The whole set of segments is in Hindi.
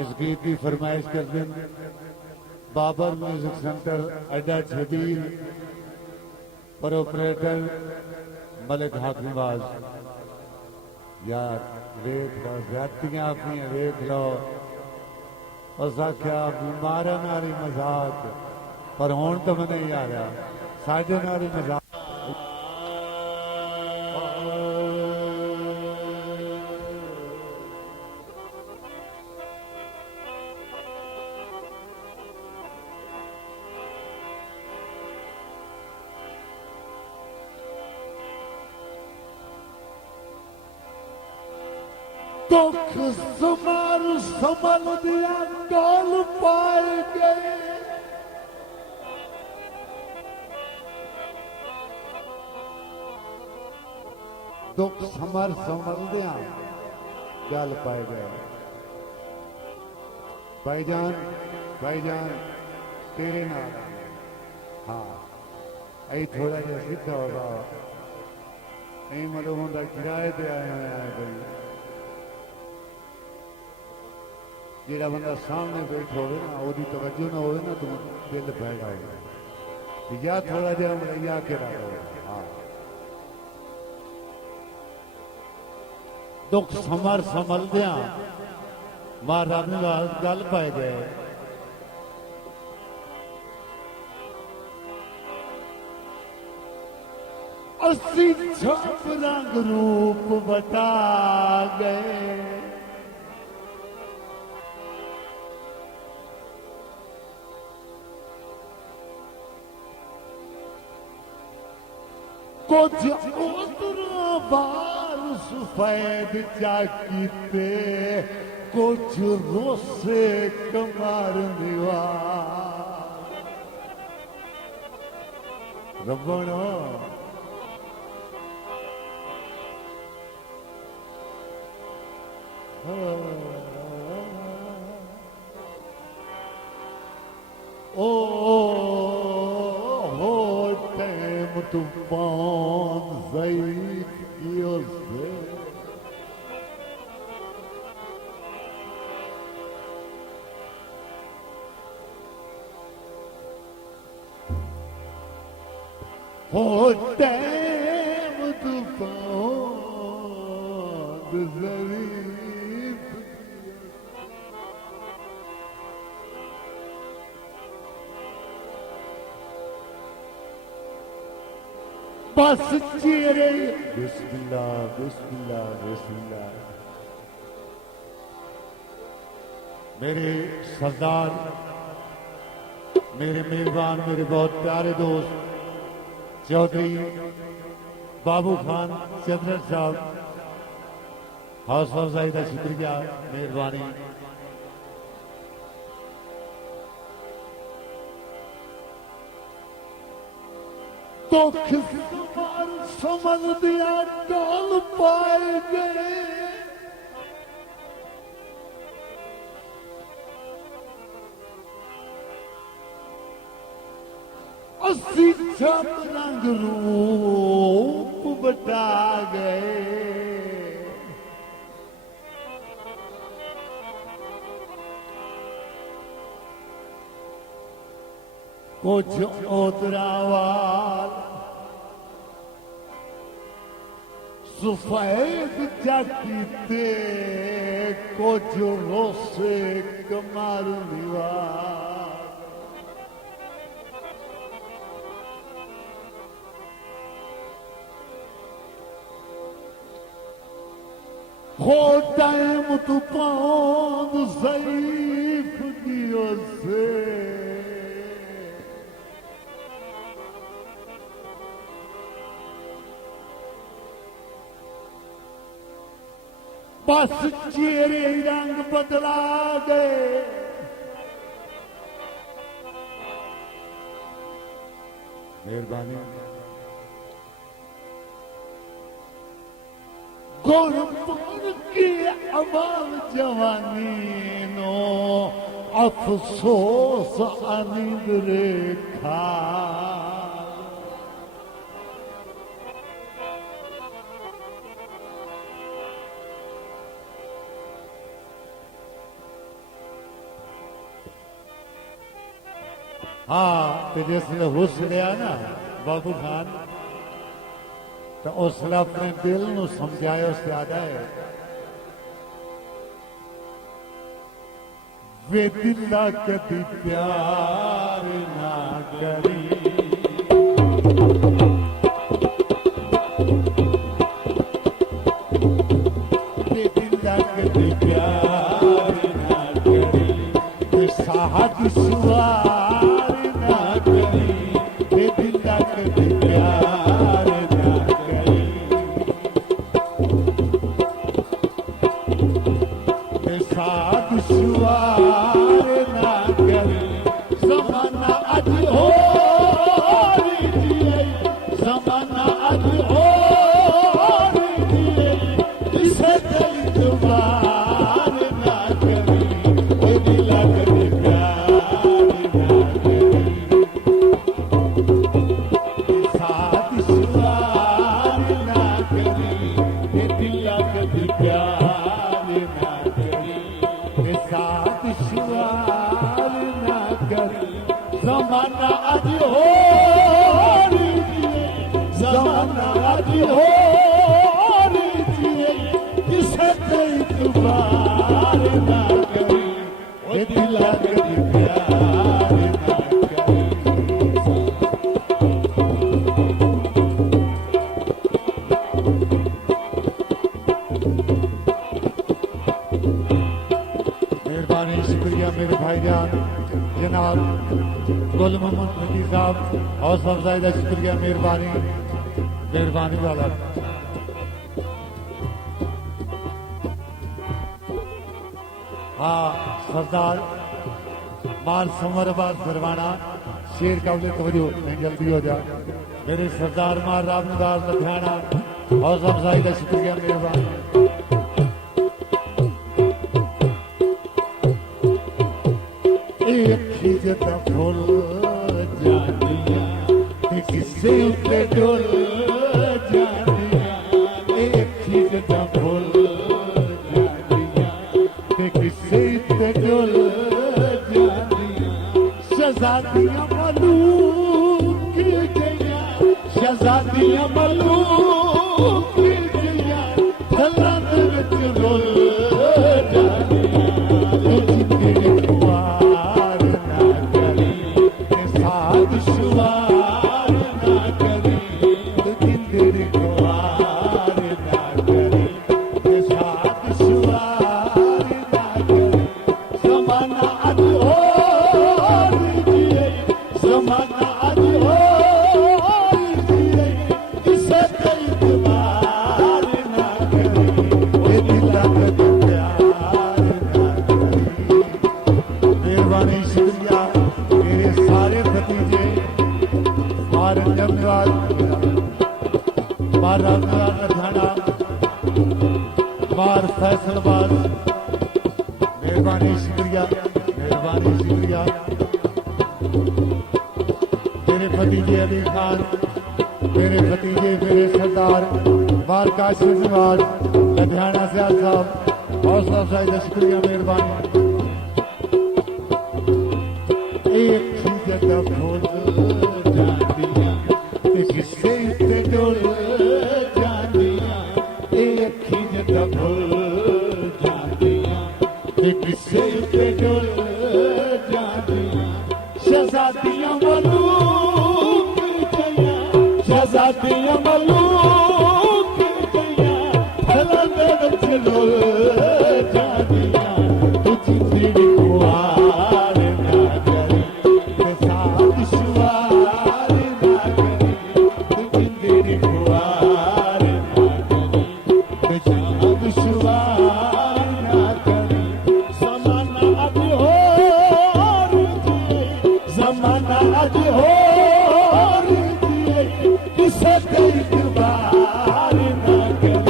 इस गीत की फरमाइश कर दिन बाबर म्यूजिक सेंटर अड्डा छबील प्रोपरेटर मलिक हाकिमबाज। यार वेख लो ज्यादतियां अपनी वेख लो उस आख्या बीमारा नारी मजाक पर हुण तो मैं नहीं आ रहा साढ़े नारी मजाक। दुख समार संभल दिया डोल पाए गए। दुख समर संभल दिया गल पाए गए। भाईजान तेरे नाल हाँ अं थोड़ा जहा सीधा होगा मतलब होंगे किराए पर आए हुए हैं भाई जेड़ा बंदा सामने बैठा हो ना वो तवज्जो ना हो ना तुम दिल पैदा हो या थोड़ा जहा मलैया के हाँ दुख समर संभलद्या महाराज गल पाए गए। अस्सी छप रंग रूप बता गए। कुछ उतरा बार सफेद जाकीते कुछ रोसे कमार निवार रबना तूफान ज़ईफ़ कियो से हो टैम तूफान ज़ईफ़ बस चेहरे बिस्मिल्लाह बिस्मिल्लाह बिस्मिल्लाह। मेरे सरदार मेरे मेहरबान मेरे बहुत प्यारे दोस्त चौधरी बाबू खान चंद्रन साहब हौसला अफजाई का शुक्रिया मेहरबानी। दुख समझ दिया डोल पाए गए। अस्सी छप रंग रूप बटा गए। कुछ ओतरावाल सफेद जाकीते कुछ रोसे कमार निवार हो टाइम तूफान ज़ईफ़ दियो से बस चेहरे रंग बदला गए। मेहरबानी गुरबान की अवाल जवानी नो अफसोस अनिंद रेखा हाँ तो जिसने हुस लिया ना बाबू खान तो उसने अपने दिल ਨੂੰ समझाया उससे आदा है वे दिला कदी प्यार ना करी वे दिला कदी प्यार ना करी साहब सुवार ना करी वे दिला कदी प्यार ना करी साहब सुवार ना करी ज़माना अज हो ज़माना अज हो किसे दिल तुम्हार ना करी वो दिला कदी प्यार ना करी साथ सुवार ना करी ये दिला कदी प्यार ना करी ये साथ सुवार ना करी ज़माना अज हो ज़माना अज हो किसे दिल तुम्हार ना करी वो दिला कदी प्यार ना करी मेहरबानी शुक्रिया मेरे भाईजान जनाब गुल मोहम्मद नबी साहब हौसला अफजाई का शुक्रिया मेहरबानी मेहरबानी वाला हाँ सरदार माल समरबाद सरवाना शेर काबले तवज्जो नहीं जल्दी हो जा मेरे सरदार मार रामदास लुधियाना हौसला अफजाई का शुक्रिया मेहरबानी अखी जदा फुल जानिया ते किसे उत्ते डुल जानिया अखी जदा फुल जानिया ते किसे उत्ते डुल जानिया शहजादियां मलूक गईया शहजादियां मलूक गईया थल्लां दे विच रुल जानिया शुवार ना करी जिंदर कुवार ना करी साथ शुवार ना करी ज़माना अज हो ज़माना अज हो किसे दिल तुम्हार ना करी ये दिला कदी प्यार ना करी मेहरबानी शुक्रिया मेरे सारे भतीजे मार जमवाल मार रामदास लुधियाना मार फैसलाबाद मेहरबानी शुक्रिया मेरे भतीजे अली खान मेरे भतीजे मेरे सरदार मार काशिफ नवाज लुधियाना से साहब हौसला अफजाई का शुक्रिया मेहरबानी एक जदा फुल जानिया ते किसे उत्ते डुल जानिया एक जदा फुल जानिया ते किसे उत्ते डुल जानिया शहजादियां मलूक गईया शहजादियां मलूक गईया थल्लां दे विच रुल जानिया तुझी तेरी कुवार ना करी साथ शुवार ना करी जिंदर कुवार ना करी साथ शुवार ना करी ज़माना अज हो ज़माना अज हो किसे दिल तुम्हार ना करी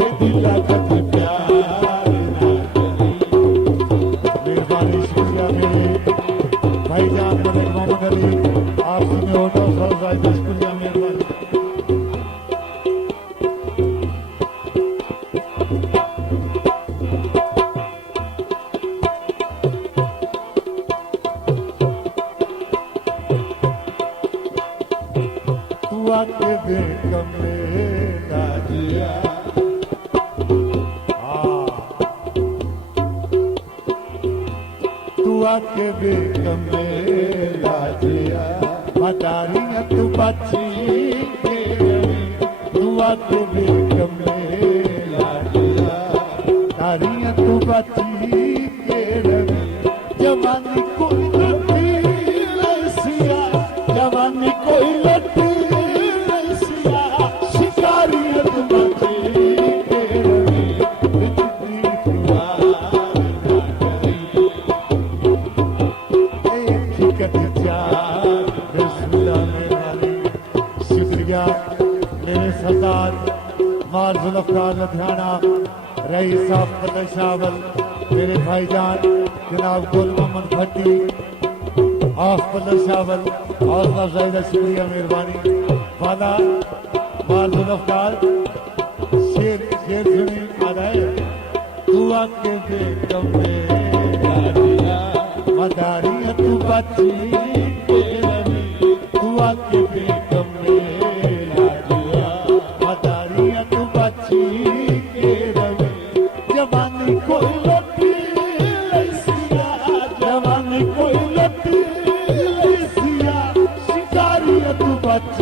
ये दिला कदी प्यार ना करी मेहरबानी शुक्रिया मेरे भाईजान मलिक मोहम्मद अली आप सुने हो तो सरदार शुक्रिया मेहरबानी आके दे कमले लाजिया तू आके दे कमले लाजिया मदारियां तू बची के तू आके दे कमले लाजिया तारियां तू बची के जवानी कोई लटी लसिया जवानी कोई लटी लसिया शिकारी तू बची के शुक्रिया मेरे सरदार माल जुल्फकार लुधियाना रईस साहब शावल मेरे भाईजान जनाब गुल मोहम्मद भट्टी आफ शावल और शुक्रिया मेहरबानी वादा माल जुल्फकार शेर शेर सुनी आदाए तू आके दे कमरे मदारियां तू बची तू आके दे कमरे लाजिया मदारियां तू बची के रवे जवानी कोई लटी लसिया जवानी कोई लटी लसिया शिकारी तू बची